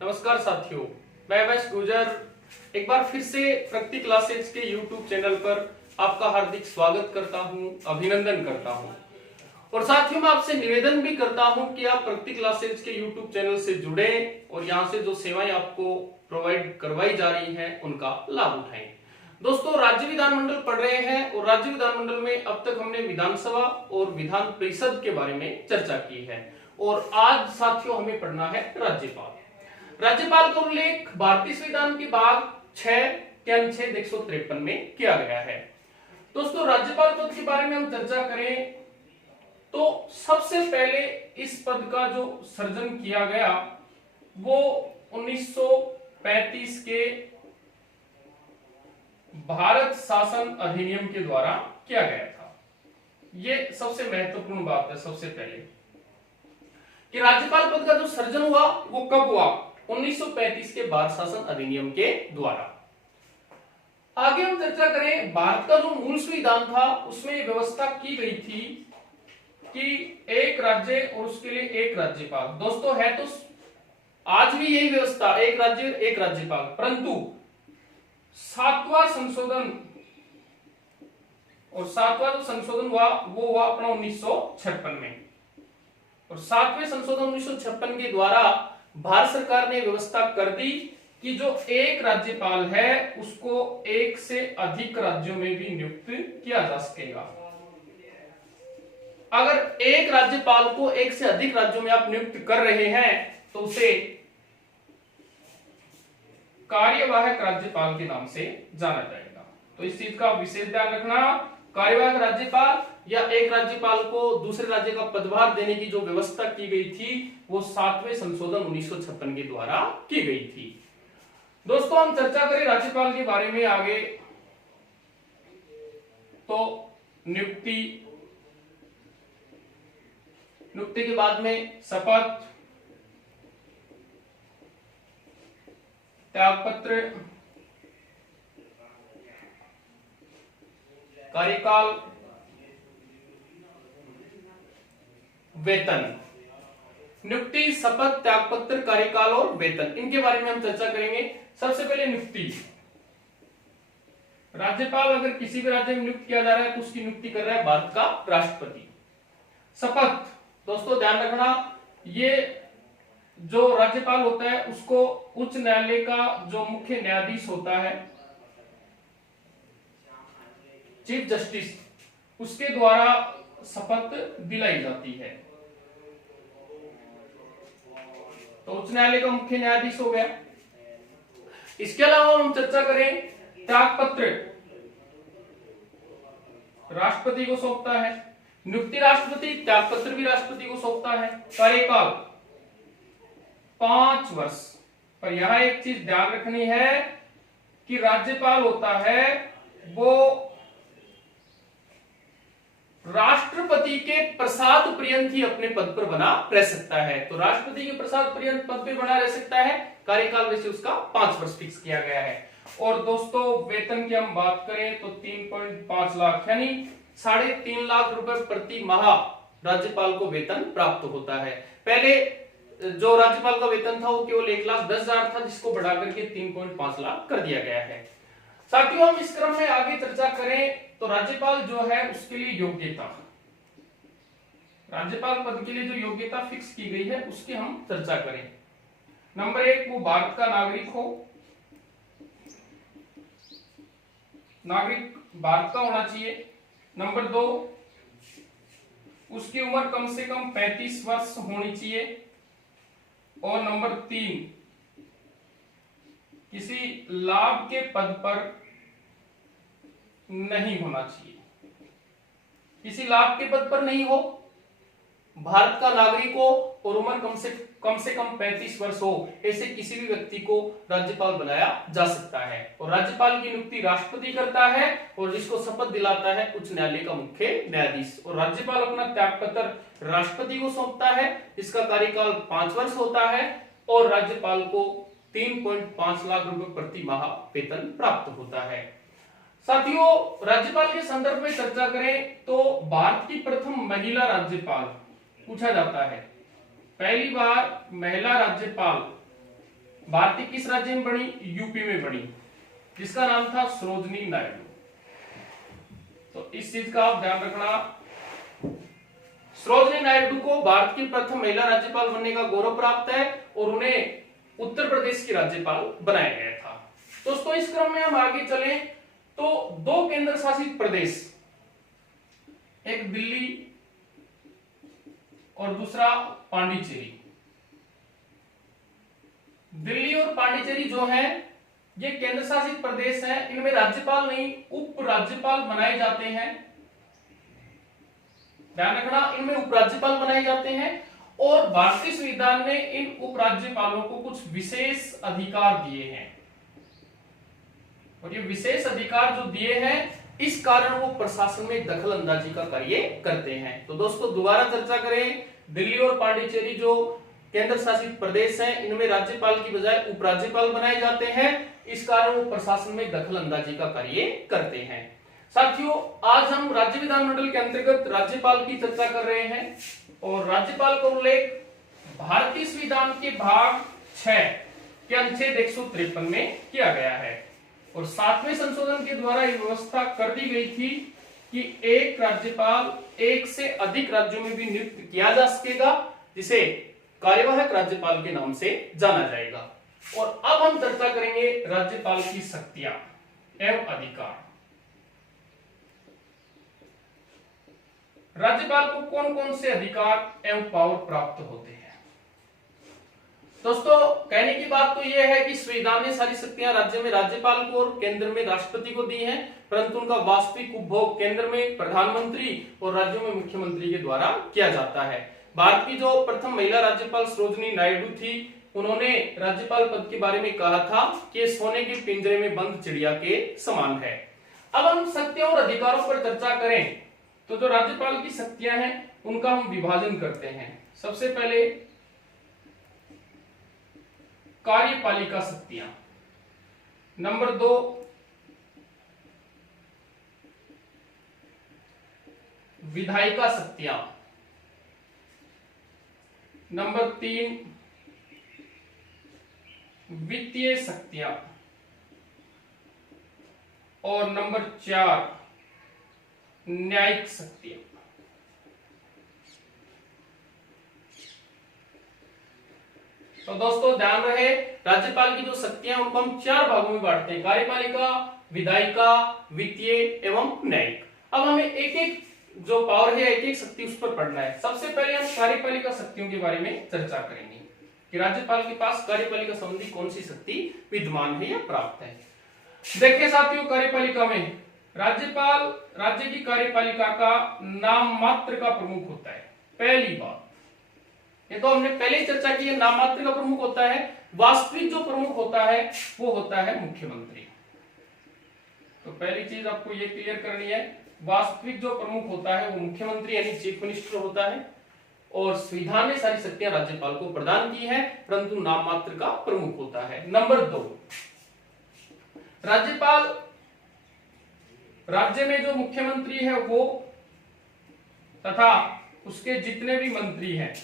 नमस्कार साथियों, मैं वैश गुजर एक बार फिर से प्रगति क्लासेज के YouTube चैनल पर आपका हार्दिक स्वागत करता हूं, अभिनंदन करता हूं। और साथियों मैं आपसे निवेदन भी करता हूं कि आप प्रगति क्लासेज के YouTube चैनल से जुड़े और यहां से जो सेवाएं आपको प्रोवाइड करवाई जा रही हैं उनका लाभ उठाएं। दोस्तों, राज्य विधानमंडल पढ़ रहे हैं और राज्य विधानमंडल में अब तक हमने विधानसभा और विधान परिषद के बारे में चर्चा की है और आज साथियों हमें पढ़ना है राज्यपाल। राज्यपाल का उल्लेख भारतीय संविधान के भाग 6 के अनुच्छेद 153 में किया गया है। दोस्तों, राज्यपाल पद के बारे में हम चर्चा करें तो सबसे पहले इस पद का जो सृजन किया गया वो 1935 के भारत शासन अधिनियम के द्वारा किया गया था। यह सबसे महत्वपूर्ण बात है। सबसे पहले कि राज्यपाल पद का जो सृजन हुआ वो कब हुआ? 1935 के भारत शासन अधिनियम के द्वारा। आगे हम चर्चा करें, भारत का जो मूल संविधान था उसमें यह व्यवस्था की गई थी कि एक राज्य और उसके लिए एक राज्यपाल। दोस्तों, है तो आज भी यही व्यवस्था, एक राज्य एक राज्यपाल, परंतु 7वां संशोधन और 7वां जो संशोधन हुआ वो हुआ अपना 1956 में। और 7वें संशोधन 1956 के द्वारा भारत सरकार ने व्यवस्था कर दी कि जो एक राज्यपाल है उसको एक से अधिक राज्यों में भी नियुक्त किया जा सकेगा। अगर एक राज्यपाल को एक से अधिक राज्यों में आप नियुक्त कर रहे हैं तो उसे कार्यवाहक राज्यपाल के नाम से जाना जाएगा। तो इस चीज का विशेष ध्यान रखना। कार्यवाहक राज्यपाल या एक राज्यपाल को दूसरे राज्य का पदभार देने की जो व्यवस्था की गई थी वो 7वें संशोधन 1956 के द्वारा की गई थी। दोस्तों, हम चर्चा करें राज्यपाल के बारे में आगे तो नियुक्ति के बाद में शपथ, त्यागपत्र, कार्यकाल, वेतन। नियुक्ति, शपथ, त्यागपत्र, कार्यकाल और वेतन, इनके बारे में हम चर्चा करेंगे। सबसे पहले नियुक्ति। राज्यपाल अगर किसी भी राज्य में नियुक्त किया जा रहा है तो उसकी नियुक्ति कर रहा है भारत का राष्ट्रपति। शपथ, दोस्तों ध्यान रखना, ये जो राज्यपाल होता है उसको उच्च न्यायालय का जो मुख्य न्यायाधीश होता है, चीफ जस्टिस, उसके द्वारा शपथ दिलाई जाती है। तो उच्च न्यायालय का मुख्य न्यायाधीश हो गया। इसके अलावा हम चर्चा करें त्यागपत्र, राष्ट्रपति को सौंपता है। नियुक्ति राष्ट्रपति, त्यागपत्र भी राष्ट्रपति को सौंपता है। कार्यकाल 5 वर्ष। पर यहां एक चीज ध्यान रखनी है कि राज्यपाल होता है वो राष्ट्रपति के प्रसाद पर्यंत ही अपने पद पर बना रह सकता है। तो राष्ट्रपति के प्रसाद पर्यंत पद पर बना रह सकता है। कार्यकाल वैसे उसका 5 वर्ष फिक्स किया गया है। और दोस्तों, वेतन की हम बात करें तो 3.5 लाख यानी 3.5 लाख रुपए प्रति माह राज्यपाल को वेतन प्राप्त होता है। पहले जो राज्यपाल का वेतन था वो केवल 1,10,000 था, जिसको बढ़ा करके 3.5 लाख कर दिया गया है। साथियों, हम इस क्रम में आगे चर्चा करें तो राज्यपाल जो है उसके लिए योग्यता, राज्यपाल पद के लिए जो योग्यता फिक्स की गई है उसकी हम चर्चा करें। नंबर 1, वो भारत का नागरिक हो, नागरिक भारत का होना चाहिए। नंबर 2, उसकी उम्र कम से कम 35 वर्ष होनी चाहिए। और नंबर 3, किसी लाभ के पद पर नहीं होना चाहिए। किसी लाभ के पद पर नहीं हो, भारत का नागरिक हो और उम्र कम से कम 35 वर्ष हो, ऐसे किसी भी व्यक्ति को राज्यपाल बनाया जा सकता है। और राज्यपाल की नियुक्ति राष्ट्रपति करता है और जिसको शपथ दिलाता है उच्च न्यायालय का मुख्य न्यायाधीश। और राज्यपाल अपना त्यागपत्र राष्ट्रपति को सौंपता है, इसका कार्यकाल 5 वर्ष होता है और राज्यपाल को 3.5 लाख रुपए प्रति माह वेतन प्राप्त होता है। साथियों, राज्यपाल के संदर्भ में चर्चा करें तो भारत की प्रथम महिला राज्यपाल पूछा जाता है। पहली बार महिला राज्यपाल भारत की किस राज्य में बनी? यूपी में बनी, जिसका नाम था सरोजनी नायडू। तो इस चीज का आप ध्यान रखना, सरोजनी नायडू को भारत की प्रथम महिला राज्यपाल बनने का गौरव प्राप्त है और उन्हें उत्तर प्रदेश की राज्यपाल बनाया गया था। दोस्तों इस क्रम में हम आगे चलें तो दो केंद्र शासित प्रदेश, एक दिल्ली और दूसरा पांडिचेरी। दिल्ली और पांडिचेरी जो है ये केंद्र शासित प्रदेश हैं, इनमें राज्यपाल नहीं उप राज्यपाल बनाए जाते हैं। ध्यान रखना, इनमें उपराज्यपाल बनाए जाते हैं और भारतीय संविधान ने इन उपराज्यपालों को कुछ विशेष अधिकार दिए हैं और ये विशेष अधिकार जो दिए हैं इस कारण वो प्रशासन में दखल अंदाजी का कार्य करते हैं। तो दोस्तों दोबारा चर्चा करें, दिल्ली और पांडिचेरी जो केंद्र शासित प्रदेश हैं इनमें राज्यपाल की बजाय उपराज्यपाल बनाए जाते हैं, इस कारण वो प्रशासन में दखल अंदाजी का कार्य करते हैं। साथियों आज हम राज्य विधानमंडल के अंतर्गत राज्यपाल की चर्चा कर रहे हैं और राज्यपाल का उल्लेख भारतीय संविधान के भाग 6 के अनुच्छेद 153 में किया गया है और 7वें संशोधन के द्वारा यह व्यवस्था कर दी गई थी कि एक राज्यपाल एक से अधिक राज्यों में भी नियुक्त किया जा सकेगा, जिसे कार्यवाहक राज्यपाल के नाम से जाना जाएगा। और अब हम चर्चा करेंगे राज्यपाल की शक्तियां एवं अधिकार। राज्यपाल को कौन कौन से अधिकार एवं पावर प्राप्त होते हैं? दोस्तों कहने की बात तो यह है कि संविधान ने सारी शक्तियां राज्य में राज्यपाल को और केंद्र में राष्ट्रपति को दी हैं, परंतु उनका वास्तविक उपभोग केंद्र में प्रधानमंत्री और राज्यों में मुख्यमंत्री के द्वारा किया जाता है। भारत की जो प्रथम महिला राज्यपाल सरोजनी नायडू थी, उन्होंने राज्यपाल पद के बारे में कहा था कि सोने के पिंजरे में बंद चिड़िया के समान है। अब हम शक्तियों और अधिकारों पर चर्चा करें तो जो राज्यपाल की शक्तियां हैं उनका हम विभाजन करते हैं। सबसे पहले कार्यपालिका शक्तियां, नंबर 2 विधायिका शक्तियां, नंबर 3 वित्तीय शक्तियां और नंबर 4 न्यायिक शक्तियां। तो दोस्तों ध्यान रहे, राज्यपाल की जो शक्तियां उनको हम 4 भागों में बांटते हैं, कार्यपालिका, विधायिका, वित्तीय एवं न्यायिक। अब हमें एक एक जो पावर है एक एक शक्ति उस पर पढ़ना है। सबसे पहले हम कार्यपालिका शक्तियों के बारे में चर्चा करेंगे कि राज्यपाल के पास कार्यपालिका संबंधी कौन सी शक्ति विद्यमान है या प्राप्त है। देखिए साथियों, कार्यपालिका में राज्यपाल राज्य की कार्यपालिका का नाम मात्र का प्रमुख होता है। पहली बात, ये तो हमने पहले ही चर्चा की है, नाम मात्र का प्रमुख होता है। वास्तविक जो प्रमुख होता है वो होता है मुख्यमंत्री। तो पहली चीज आपको ये क्लियर करनी है, वास्तविक जो प्रमुख होता है वो मुख्यमंत्री यानी चीफ मिनिस्टर होता है और संविधान ने सारी शक्तियां राज्यपाल को प्रदान की है, परंतु नाम मात्र का प्रमुख होता है। नंबर 2, राज्यपाल राज्य में जो मुख्यमंत्री है वो तथा उसके जितने भी मंत्री हैं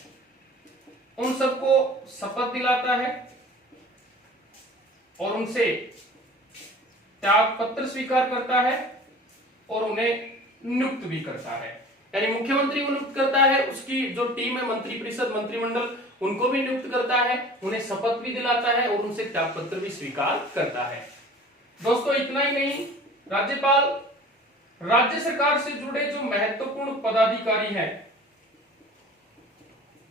उन सबको शपथ दिलाता है और उनसे त्याग पत्र स्वीकार करता है और उन्हें नियुक्त भी करता है। यानी मुख्यमंत्री को नियुक्त करता है, उसकी जो टीम है मंत्री परिषद मंत्रिमंडल उनको भी नियुक्त करता है, उन्हें शपथ भी दिलाता है और उनसे त्याग पत्र भी स्वीकार करता है। दोस्तों इतना ही नहीं, राज्यपाल राज्य सरकार से जुड़े जो महत्वपूर्ण पदाधिकारी हैं,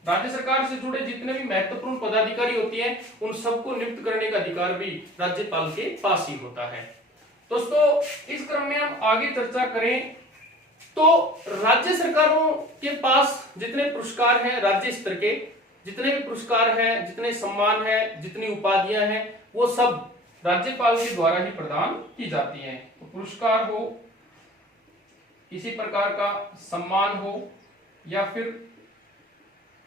राज्य सरकार से जुड़े जितने भी महत्वपूर्ण पदाधिकारी होती हैं उन सबको नियुक्त करने का अधिकार भी राज्यपाल के पास ही होता है। दोस्तों इस क्रम में हम आगे चर्चा करें तो राज्य सरकारों के पास जितने पुरस्कार हैं, राज्य स्तर के जितने भी पुरस्कार हैं, जितने सम्मान हैं, जितनी उपाधियां हैं, वो सब राज्यपाल के द्वारा ही प्रदान की जाती हैं। तो पुरस्कार हो, किसी प्रकार का सम्मान हो या फिर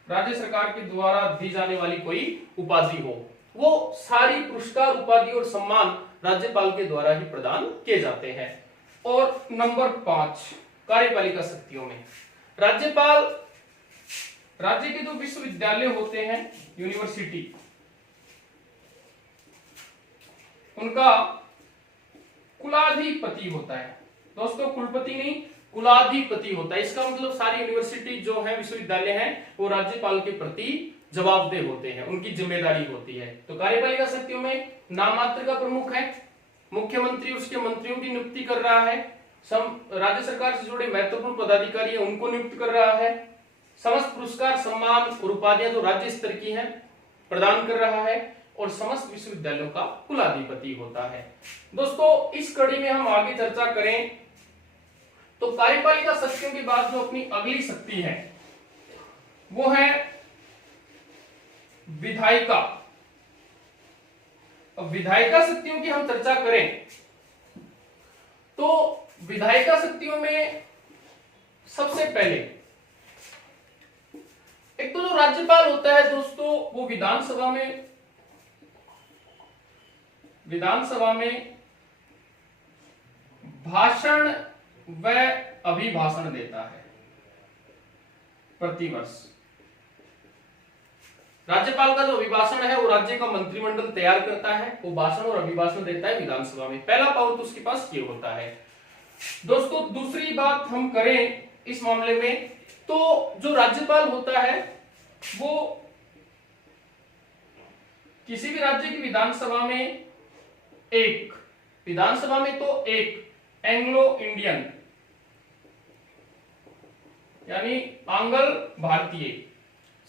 राज्य सरकार के द्वारा दी जाने वाली कोई उपाधि हो, वो सारी पुरस्कार उपाधि और सम्मान राज्यपाल के द्वारा ही प्रदान किए जाते हैं। और नंबर 5 कार्यपालिका शक्तियों में राज्यपाल राज्य के जो विश्वविद्यालय होते हैं, यूनिवर्सिटी, उनका कुलाधिपति होता है। दोस्तों कुलपति नहीं, कुलाधिपति होता है। इसका मतलब सारी यूनिवर्सिटी जो है, विश्वविद्यालय हैं, वो राज्यपाल के प्रति जवाबदेह होते हैं, उनकी जिम्मेदारी होती है। तो कार्यपालिका शक्तियों में नाम मात्र का प्रमुख है, मुख्यमंत्री उसके मंत्रियों की नियुक्ति कर रहा है, राज्य सरकार से जुड़े महत्वपूर्ण पदाधिकारी है उनको नियुक्त कर रहा है, समस्त पुरस्कार सम्मान और उपाधियां जो राज्य स्तर की हैं प्रदान कर रहा है, और समस्त विश्वविद्यालयों का कुलाधिपति होता है। दोस्तों इस कड़ी में हम आगे चर्चा करें तो कार्यपालिका शक्तियों के बाद जो अपनी अगली शक्ति है वो है विधायिका। अब विधायिका शक्तियों की हम चर्चा करें तो विधायिका शक्तियों में सबसे पहले एक तो जो राज्यपाल होता है दोस्तों, वो विधानसभा में भाषण व अभिभाषण देता है प्रतिवर्ष। राज्यपाल का जो अभिभाषण है वो राज्य का मंत्रिमंडल तैयार करता है, वो भाषण और अभिभाषण देता है विधानसभा में। पहला पावर तो उसके पास ये होता है। दोस्तों दूसरी बात हम करें इस मामले में तो जो राज्यपाल होता है वो किसी भी राज्य की विधानसभा में एक एंग्लो इंडियन यानी आंग्ल भारतीय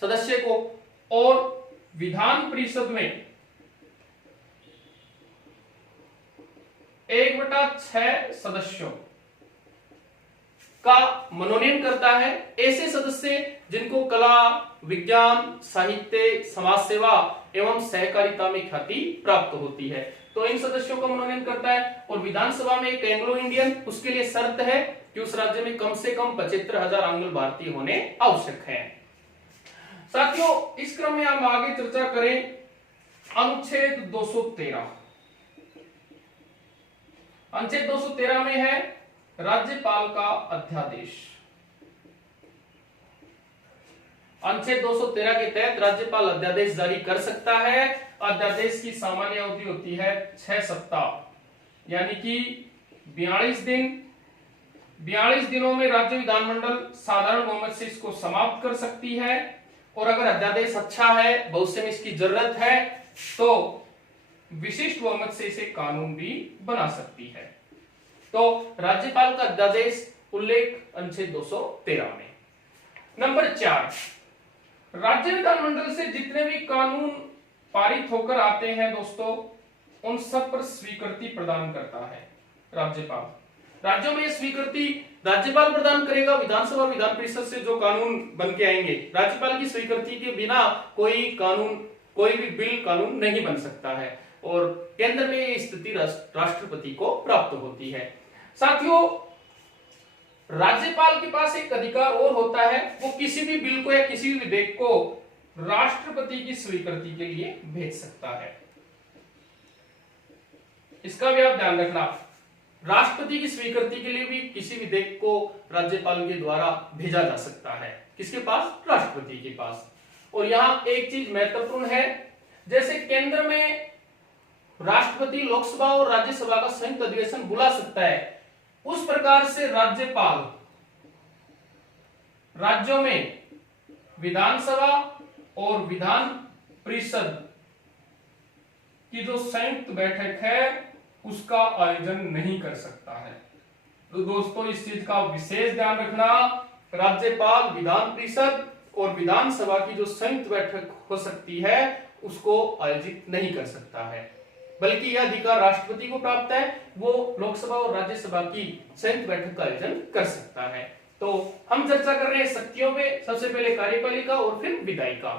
सदस्य को और विधान परिषद में 1/6 सदस्यों का मनोनयन करता है। ऐसे सदस्य जिनको कला, विज्ञान, साहित्य, समाज सेवा एवं सहकारिता में ख्याति प्राप्त होती है, तो इन सदस्यों का मनोनयन करता है। और विधानसभा में एक एंग्लो इंडियन, उसके लिए शर्त है कि उस राज्य में कम से कम 75,000 आंग्ल भारतीय होने आवश्यक है। साथियों इस क्रम में हम आगे चर्चा करें अनुच्छेद 213। अनुच्छेद 213 में है राज्यपाल का अध्यादेश। अनुच्छेद 213 के तहत राज्यपाल अध्यादेश जारी कर सकता है। अध्यादेश की सामान्य अवधि होती है 6 सप्ताह यानी कि 42 दिन। 42 दिनों में राज्य विधानमंडल साधारण बहुमत से इसको समाप्त कर सकती है, और अगर अध्यादेश अच्छा है, भविष्य में इसकी जरूरत है, तो विशिष्ट बहुमत से इसे कानून भी बना सकती है। तो राज्यपाल का अध्यादेश उल्लेख अनुच्छेद 213 में। नंबर 4, राज्य विधानमंडल से जितने भी कानून पारित होकर आते हैं दोस्तों, उन सब पर स्वीकृति प्रदान करता है राज्यपाल। राज्यों में स्वीकृति राज्यपाल प्रदान करेगा। विधानसभा विधान परिषद से जो कानून बन के आएंगे, राज्यपाल की स्वीकृति के बिना कोई भी बिल कानून नहीं बन सकता है, और केंद्र में ये स्थिति राष्ट्रपति को प्राप्त होती है। साथियों राज्यपाल के पास एक अधिकार और होता है, वो किसी भी बिल को या किसी भी विधेयक को राष्ट्रपति की स्वीकृति के लिए भेज सकता है। इसका भी आप ध्यान रखना, राष्ट्रपति की स्वीकृति के लिए भी किसी विधेयक को राज्यपाल के द्वारा भेजा जा सकता है। किसके पास? राष्ट्रपति के पास। और यहां एक चीज महत्वपूर्ण है, जैसे केंद्र में राष्ट्रपति लोकसभा और राज्यसभा का संयुक्त अधिवेशन बुला सकता है, उस प्रकार से राज्यपाल राज्यों में विधानसभा और विधान परिषद की जो संयुक्त बैठक है उसका आयोजन नहीं कर सकता है। तो दोस्तों इस चीज का विशेष ध्यान रखना, राज्यपाल विधान परिषद और विधानसभा की जो संयुक्त बैठक हो सकती है उसको आयोजित नहीं कर सकता है, बल्कि यह अधिकार राष्ट्रपति को प्राप्त है, वो लोकसभा और राज्यसभा की संयुक्त बैठक का आयोजन कर सकता है। तो हम चर्चा कर रहे हैं शक्तियों में, सबसे पहले कार्यपालिका और फिर विधायिका।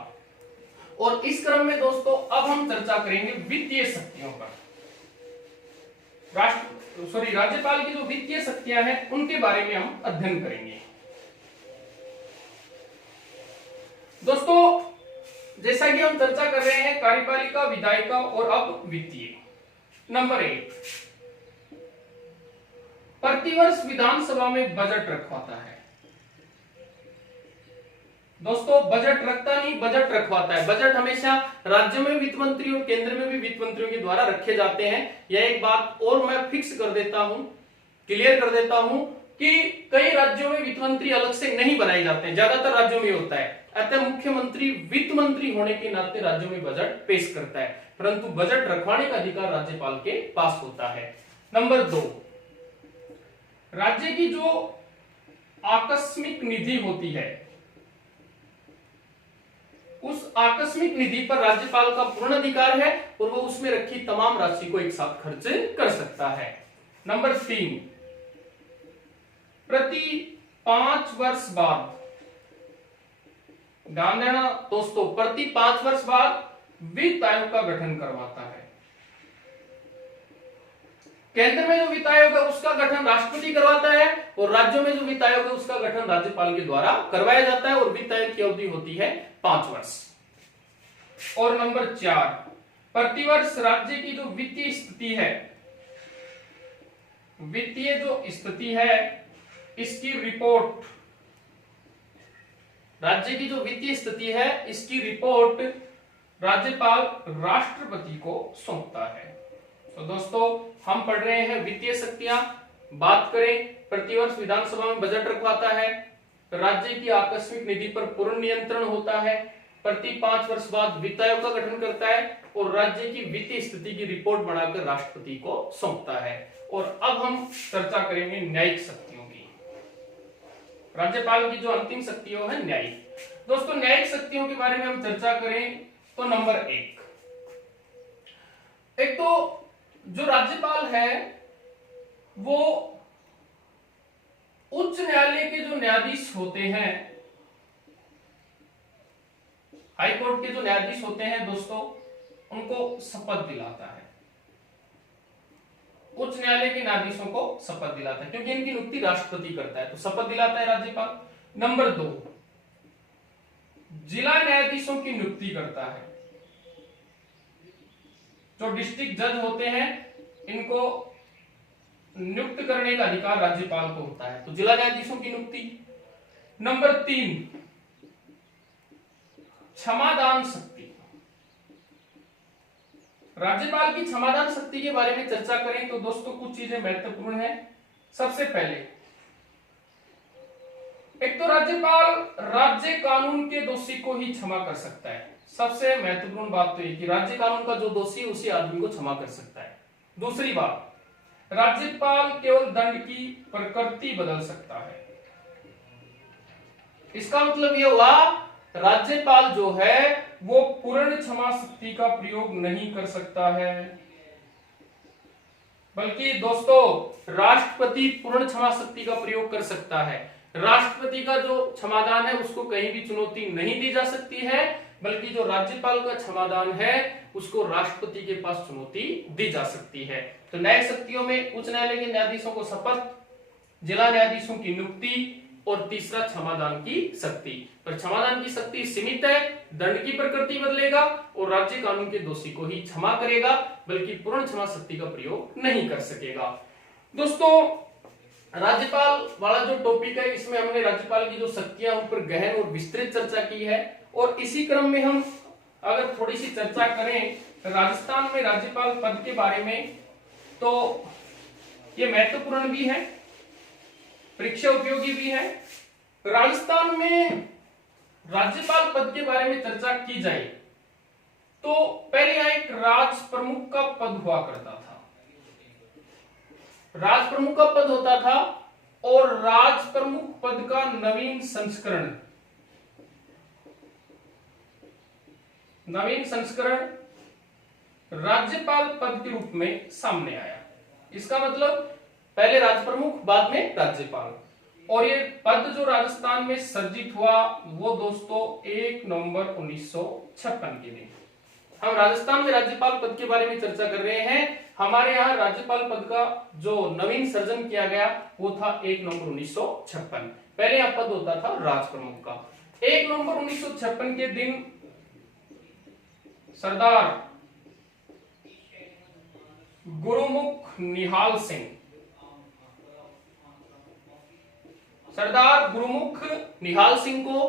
और इस क्रम में दोस्तों अब हम चर्चा करेंगे वित्तीय शक्तियों पर। राज्यपाल की जो वित्तीय शक्तियां हैं उनके बारे में हम अध्ययन करेंगे। दोस्तों जैसा कि हम चर्चा कर रहे हैं कार्यपालिका, विधायिका और अब वित्तीय। नंबर 1, प्रतिवर्ष विधानसभा में बजट रखवाता है। दोस्तों बजट रखता नहीं, बजट रखवाता है। बजट हमेशा राज्यों में वित्त मंत्री और केंद्र में भी वित्त मंत्रियों के द्वारा रखे जाते हैं। यह एक बात और मैं फिक्स कर देता हूं, क्लियर कर देता हूं कि कई राज्यों में वित्त मंत्री अलग से नहीं बनाए जाते हैं, ज्यादातर राज्यों में होता है। अतः मुख्यमंत्री वित्त मंत्री होने के नाते राज्यों में बजट पेश करता है, परंतु बजट रखवाने का अधिकार राज्यपाल के पास होता है। नंबर 2, राज्य की जो आकस्मिक निधि होती है, उस आकस्मिक निधि पर राज्यपाल का पूर्ण अधिकार है और वो उसमें रखी तमाम राशि को एक साथ खर्च कर सकता है। नंबर 3, प्रति 5 वर्ष बाद, ध्यान देना दोस्तों, प्रति 5 वर्ष बाद वित्त आयोग का गठन करवाता है। केंद्र में जो वित्त आयोग है उसका गठन राष्ट्रपति करवाता है और राज्यों में जो वित्त आयोग है उसका गठन राज्यपाल के द्वारा करवाया जाता है और वित्त आयोग की अवधि होती है 5 वर्ष। और नंबर 4, प्रतिवर्ष राज्य की जो वित्तीय स्थिति है, वित्तीय जो स्थिति है इसकी रिपोर्ट, राज्य की जो वित्तीय स्थिति है इसकी रिपोर्ट राज्यपाल राष्ट्रपति को सौंपता है। तो दोस्तों हम पढ़ रहे हैं वित्तीय शक्तियां, बात करें प्रतिवर्ष विधानसभा में बजट रखवाता है, राज्य की आकस्मिक निधि पर पूर्ण नियंत्रण होता है, प्रति 5 वर्ष बाद वित्त आयोग का गठन करता है और राज्य की वित्तीय स्थिति की रिपोर्ट बनाकर राष्ट्रपति को सौंपता है। और अब हम चर्चा करेंगे न्यायिक शक्तियों की। राज्यपाल की जो अंतिम शक्ति है न्यायिक। दोस्तों न्यायिक शक्तियों के बारे में हम चर्चा करें तो नंबर 1, एक तो जो राज्यपाल है वो उच्च न्यायालय के जो न्यायाधीश होते हैं, हाई कोर्ट के जो न्यायाधीश होते हैं दोस्तों, उनको शपथ दिलाता है। उच्च न्यायालय के न्यायाधीशों को शपथ दिलाता है क्योंकि इनकी नियुक्ति राष्ट्रपति करता है, तो शपथ दिलाता है राज्यपाल। नंबर 2, जिला न्यायाधीशों की नियुक्ति करता है। जो डिस्ट्रिक्ट जज होते हैं इनको नियुक्त करने का अधिकार राज्यपाल को होता है, तो जिला न्यायाधीशों की नियुक्ति। नंबर 3, क्षमादान शक्ति। राज्यपाल की क्षमादान शक्ति के बारे में चर्चा करें तो दोस्तों कुछ चीजें महत्वपूर्ण है। सबसे पहले एक तो राज्यपाल राज्य कानून के दोषी को ही क्षमा कर सकता है। सबसे महत्वपूर्ण बात तो ये कि राज्य कानून का जो दोषी है उसी आदमी को क्षमा कर सकता है। दूसरी बात, राज्यपाल केवल दंड की प्रकृति बदल सकता है। इसका मतलब यह हुआ राज्यपाल जो है वो पूर्ण क्षमा शक्ति का प्रयोग नहीं कर सकता है, बल्कि दोस्तों राष्ट्रपति पूर्ण क्षमा शक्ति का प्रयोग कर सकता है। राष्ट्रपति का जो क्षमादान है उसको कहीं भी चुनौती नहीं दी जा सकती है, बल्कि जो राज्यपाल का क्षमादान है उसको राष्ट्रपति के पास चुनौती दी जा सकती है। तो न्यायिक शक्तियों में उच्च न्यायालय के न्यायाधीशों को शपथ, जिला न्यायाधीशों की नियुक्ति और तीसरा क्षमादान की शक्ति। पर क्षमादान की शक्ति सीमित है, दंड की प्रकृति बदलेगा और राज्य कानून के दोषी को ही क्षमा करेगा, बल्कि पूर्ण क्षमा शक्ति का प्रयोग नहीं कर सकेगा। दोस्तों राज्यपाल वाला जो टॉपिक है इसमें हमने राज्यपाल की जो शक्तियां उन पर गहन और विस्तृत चर्चा की है। और इसी क्रम में हम अगर थोड़ी सी चर्चा करें राजस्थान में राज्यपाल पद के बारे में, तो ये महत्वपूर्ण भी है, परीक्षा उपयोगी भी है। राजस्थान में राज्यपाल पद के बारे में चर्चा की जाए तो पहले यहां एक राज प्रमुख का पद हुआ करता था। राज प्रमुख का पद होता था और राज प्रमुख पद का नवीन संस्करण राज्यपाल पद के रूप में सामने आया। इसका मतलब पहले राज प्रमुख बाद में राज्यपाल, और ये पद जो राजस्थान में सर्जित हुआ वो दोस्तों 1 नवंबर 1956 के दिन। हम राजस्थान में राज्यपाल पद के बारे में चर्चा कर रहे हैं। हमारे यहाँ राज्यपाल पद का जो नवीन सर्जन किया गया वो था 1 नवंबर 1956। पहले यह पद होता था राज प्रमुख का। 1 नवंबर 1956 के दिन सरदार गुरुमुख निहाल सिंह, सरदार गुरुमुख निहाल सिंह को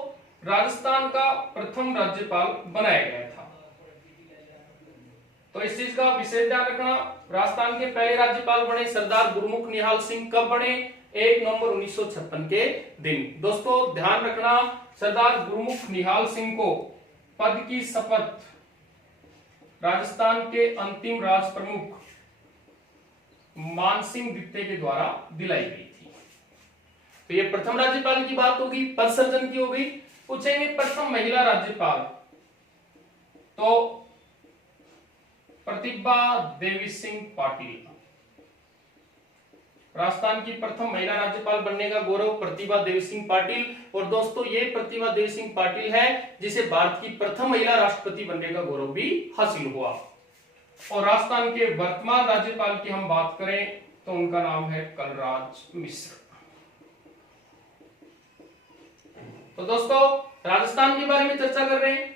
राजस्थान का प्रथम राज्यपाल बनाया गया था। तो इस चीज का विशेष ध्यान रखना। राजस्थान के पहले राज्यपाल बने सरदार गुरमुख निहाल सिंह। कब बने? 1 नवंबर 1956 के दिन। दोस्तों ध्यान रखना, सरदार गुरमुख निहाल सिंह को पद की शपथ राजस्थान के अंतिम राज प्रमुख मानसिंह दित्ते के द्वारा दिलाई गई थी। तो ये प्रथम राज्यपाल की बात होगी, पद सृजन की होगी। पूछेंगे प्रथम महिला राज्यपाल, तो प्रतिभा देवी सिंह पाटिल। राजस्थान की प्रथम महिला राज्यपाल बनने का गौरव प्रतिभा देवी सिंह पाटिल। और दोस्तों ये प्रतिभा देवी सिंह पाटिल है जिसे भारत की प्रथम महिला राष्ट्रपति बनने का गौरव भी हासिल हुआ। और राजस्थान के वर्तमान राज्यपाल की हम बात करें तो उनका नाम है कलराज मिश्र। तो दोस्तों राजस्थान के बारे में चर्चा कर रहे हैं।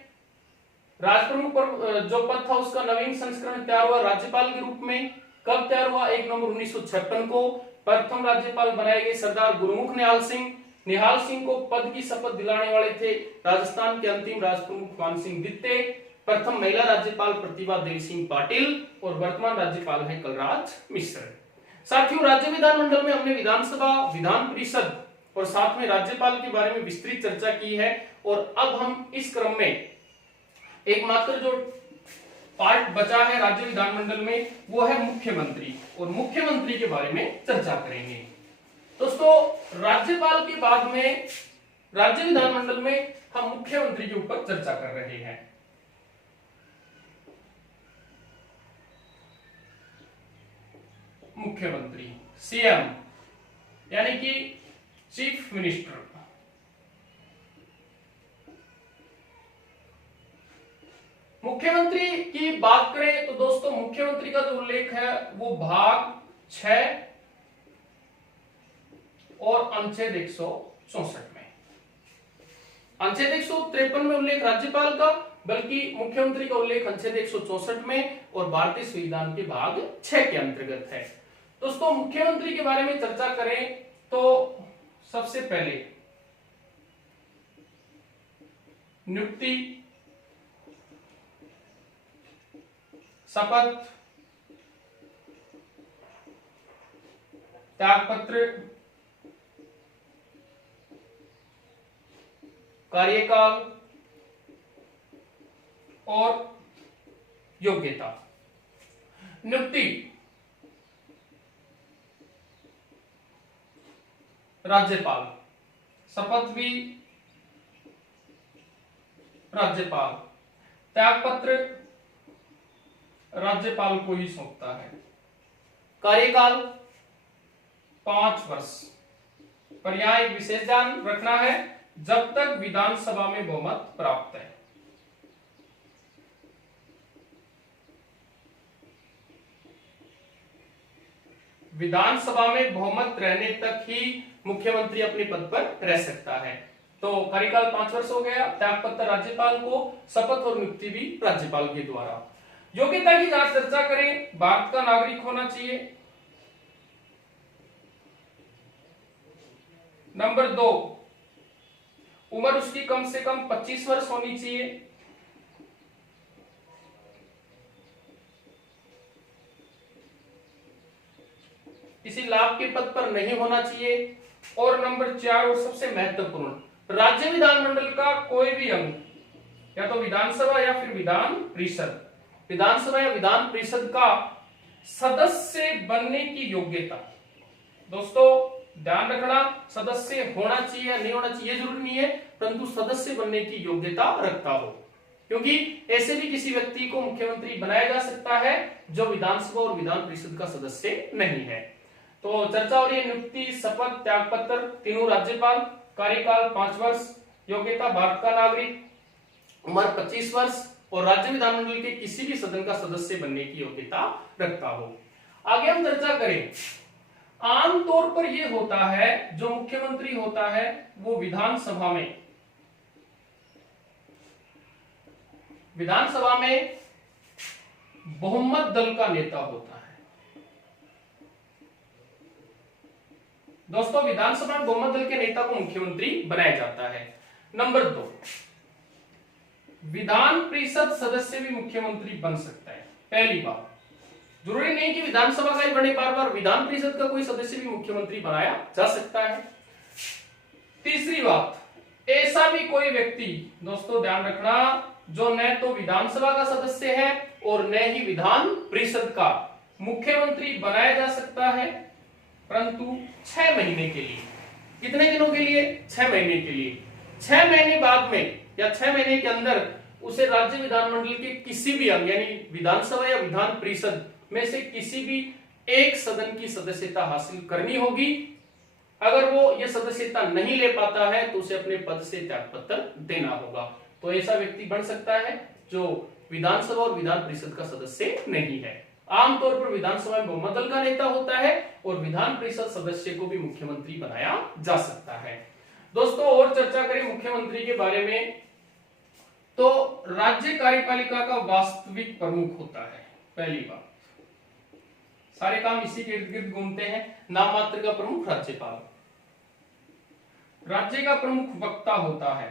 राजप्रमुख पर जो पद था उसका नवीन संस्करण तैयार हुआ राज्यपाल के रूप में। कब तैयार हुआ? 1 नवंबर 1956 को। प्रथम राज्यपाल बनाए गए सरदार गुरमुख निहाल सिंह। निहाल सिंह को पद की शपथ दिलाने वाले थे राजस्थान के अंतिम राजप्रमुख मानसिंह दित्ते। प्रथम महिला राज्यपाल प्रतिभा देवी सिंह पाटिल और वर्तमान राज्यपाल है कलराज मिश्र। साथियों राज्य विधानमंडल में हमने विधानसभा, विधान परिषद और साथ में राज्यपाल के बारे में विस्तृत चर्चा की है। और अब हम इस क्रम में एकमात्र जो पार्ट बचा है राज्य विधानमंडल में वो है मुख्यमंत्री, और मुख्यमंत्री के बारे में चर्चा करेंगे। दोस्तों राज्यपाल के बाद में राज्य विधानमंडल में हम मुख्यमंत्री के ऊपर चर्चा कर रहे हैं। मुख्यमंत्री, सीएम यानी कि चीफ मिनिस्टर। मुख्यमंत्री की बात करें तो दोस्तों मुख्यमंत्री का जो उल्लेख है वो भाग 6 और अनुच्छेद 164 में। अनुच्छेद 153 में उल्लेख राज्यपाल का, बल्कि मुख्यमंत्री का उल्लेख अनुच्छेद 164 में और भारतीय संविधान के भाग 6 के अंतर्गत है। दोस्तों मुख्यमंत्री के बारे में चर्चा करें तो सबसे पहले नियुक्ति, शपथ, त्यागपत्र, कार्यकाल और योग्यता। नियुक्ति राज्यपाल, शपथ भी राज्यपाल, त्यागपत्र राज्यपाल को ही सौंपता है, कार्यकाल 5 वर्ष। पर यहां एक विशेष ध्यान रखना है, जब तक विधानसभा में बहुमत प्राप्त है। विधानसभा में बहुमत रहने तक ही मुख्यमंत्री अपने पद पर रह सकता है। तो कार्यकाल 5 वर्ष हो गया, त्यागपत्र राज्यपाल को, शपथ और नियुक्ति भी राज्यपाल के द्वारा। योग्यता की जहां चर्चा करें, भारत का नागरिक होना चाहिए। नंबर 2, उम्र उसकी कम से कम 25 वर्ष होनी चाहिए। किसी लाभ के पद पर नहीं होना चाहिए। और नंबर 4 और सबसे महत्वपूर्ण, राज्य विधानमंडल का कोई भी अंग, या तो विधानसभा या फिर विधान परिषद, विधानसभा या विधान परिषद का सदस्य बनने की योग्यता। दोस्तों ध्यान रखना, सदस्य होना चाहिए या नहीं होना चाहिए जरूरी नहीं है, परंतु सदस्य बनने की योग्यता रखता हो, क्योंकि ऐसे भी किसी व्यक्ति को मुख्यमंत्री बनाया जा सकता है जो विधानसभा और विधान परिषद का सदस्य नहीं है। तो चर्चा हो रही है नियुक्ति, शपथ, त्यागपत्र, तीनों राज्यपाल, कार्यकाल 5 वर्ष, योग्यता भारत का नागरिक, उम्र 25 वर्ष और राज्य विधानमंडल के किसी भी सदन का सदस्य बनने की योग्यता रखता हो। आगे हम चर्चा करें, आमतौर पर यह होता है जो मुख्यमंत्री होता है वो विधानसभा में बहुमत दल का नेता होता है। दोस्तों विधानसभा में बहुमत दल के नेता को मुख्यमंत्री बनाया जाता है। नंबर 2, विधान परिषद सदस्य भी मुख्यमंत्री बन सकता है। पहली बात, जरूरी नहीं कि विधानसभा का ही बने, बार बार विधान परिषद का कोई सदस्य भी मुख्यमंत्री बनाया जा सकता है। तीसरी बात, ऐसा भी कोई व्यक्ति, दोस्तों ध्यान रखना, जो न तो विधानसभा का सदस्य है और न ही विधान परिषद का, मुख्यमंत्री बनाया जा सकता है, परंतु 6 महीने के लिए। कितने दिनों के लिए? 6 महीने के लिए। 6 महीने बाद में या 6 महीने के अंदर उसे राज्य विधानमंडल के किसी भी अंग यानी विधानसभा या विधान परिषद में से किसी भी एक सदन की सदस्यता हासिल करनी होगी। अगर वो ये सदस्यता नहीं ले पाता है तो उसे अपने पद से त्यागपत्र देना होगा। तो ऐसा व्यक्ति बन सकता है जो विधानसभा और विधान परिषद का सदस्य नहीं है। आमतौर पर विधानसभा में बहुमत दल का नेता होता है और विधान परिषद सदस्य को भी मुख्यमंत्री बनाया जा सकता है। दोस्तों और चर्चा करें मुख्यमंत्री के बारे में, तो राज्य कार्यपालिका का वास्तविक प्रमुख होता है। पहली बात, सारे काम इसी के इर्द गिर्द घूमते हैं। नाम मात्र का प्रमुख राज्यपाल, राज्य का प्रमुख वक्ता होता है।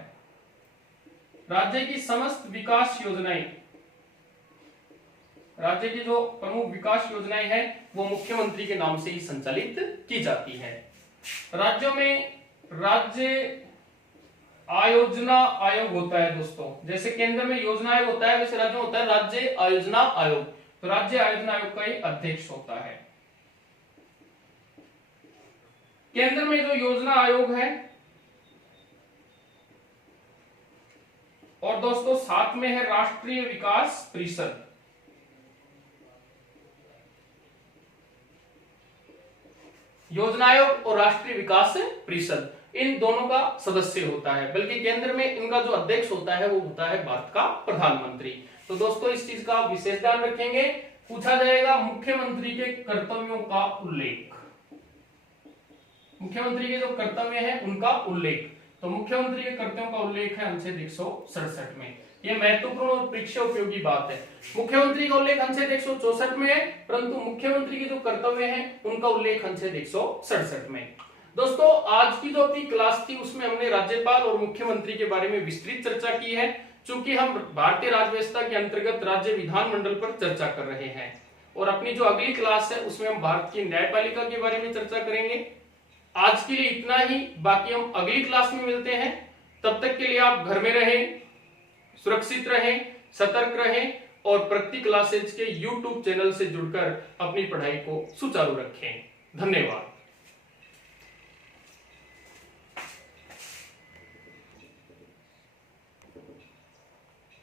राज्य की समस्त विकास योजनाएं, राज्य की जो प्रमुख विकास योजनाएं हैं वो मुख्यमंत्री के नाम से ही संचालित की जाती है। राज्यों में राज्य आयोजना आयोग होता है दोस्तों, जैसे केंद्र में योजना आयोग होता है वैसे राज्य में होता है राज्य आयोजना आयोग। तो राज्य आयोजना आयोग का ही अध्यक्ष होता है। केंद्र में जो योजना आयोग है, और दोस्तों साथ में है राष्ट्रीय विकास परिषद। योजना आयोग और राष्ट्रीय विकास परिषद इन दोनों का सदस्य होता है, बल्कि केंद्र में इनका जो अध्यक्ष होता है वो होता है भारत का प्रधानमंत्री। तो दोस्तों इस चीज का विशेष ध्यान रखेंगे। पूछा जाएगा मुख्यमंत्री के कर्तव्यों का उल्लेख, मुख्यमंत्री के जो कर्तव्य हैं उनका उल्लेख। तो मुख्यमंत्री के कर्तव्यों का उल्लेख है अनुच्छेद 167 में। यह महत्वपूर्ण और परीक्षा उपयोगी बात है। मुख्यमंत्री का उल्लेख अनुच्छेद 164 में है, परंतु मुख्यमंत्री के जो कर्तव्य हैं उनका उल्लेख अनुच्छेद 167 में। दोस्तों आज की जो अपनी क्लास थी उसमें हमने राज्यपाल और मुख्यमंत्री के बारे में विस्तृत चर्चा की है। चूंकि हम भारतीय राज्य व्यवस्था के अंतर्गत राज्य विधानमंडल पर चर्चा कर रहे हैं, और अपनी जो अगली क्लास है उसमें हम भारत की न्यायपालिका के बारे में चर्चा करेंगे। आज के लिए इतना ही, बाकी हम अगली क्लास में मिलते हैं। तब तक के लिए आप घर में रहें, सुरक्षित रहें, सतर्क रहें और प्रगति क्लासेज के YouTube चैनल से जुड़कर अपनी पढ़ाई को सुचारू रखें। धन्यवाद।